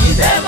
you that